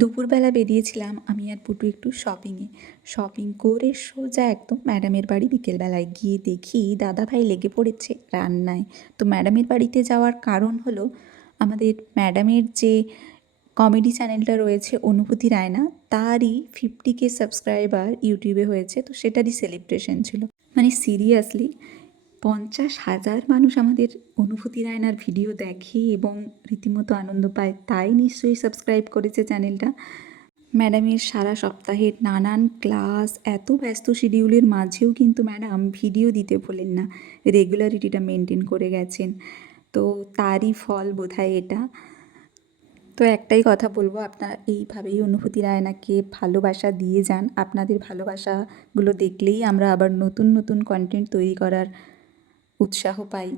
দুপুরবেলা বেরিয়েছিলাম আমি আর পুটু একটু শপিং করে সোজা একদম ম্যাডামের বাড়ি। বিকেলবেলায় গিয়ে দেখি দাদাভাই লেগে পড়েছে রান্নায়। তো ম্যাডামের বাড়িতে যাওয়ার কারণ হলো আমাদের ম্যাডামের যে কমেডি চ্যানেলটা রয়েছে অনুভূতি রায়না, তারই 50K সাবস্ক্রাইবার ইউটিউবে হয়েছে, তো সেটারই সেলিব্রেশন ছিল। মানে সিরিয়াসলি 50,000 মানুষ আমাদের অনুভূতি রায়নার ভিডিও দেখে এবং রীতিমতো আনন্দ পায়, তাই নিশ্চয়ই সাবস্ক্রাইব করেছে চ্যানেলটা। ম্যাডামের সারা সপ্তাহের নানান ক্লাস, এত ব্যস্ত শিডিউলের মাঝেও কিন্তু ম্যাডাম ভিডিও দিতে ভোলেন না, রেগুলারিটিটা মেনটেন করে গেছেন। তো তারই ফল বোধহয় এটা। তো একটাই কথা বলবো, আপনারা এইভাবেই অনুভূতি রায়নাকে ভালোবাসা দিয়ে যান। আপনাদের ভালোবাসাগুলো দেখলেই আমরা আবার নতুন নতুন কন্টেন্ট তৈরি করার উৎসাহ পাই।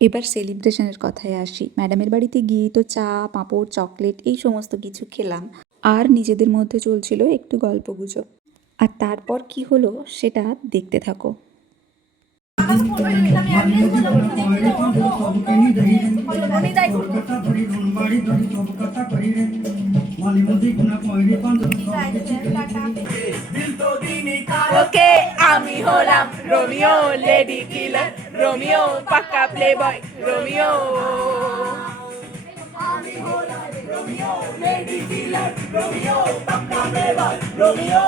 এবার সেলিব্রেশনের কথায় আসি। ম্যাডামের বাড়িতে গিয়ে তো চা, পাঁপড়, চকলেট এই সমস্ত কিছু খেলাম, আর নিজেদের মধ্যে চলছিল একটু গল্পগুজব। আর তারপর কি হলো সেটা দেখতে থাকো। ওকে আমি হলাম রোমিও লেডি কিলার, রোমিও পাক্কা প্লে বয়, রোমিও আমি হলাম রোমিও লেডি কিলার, রোমিও পাক্কা প্লে বয়, রোমিও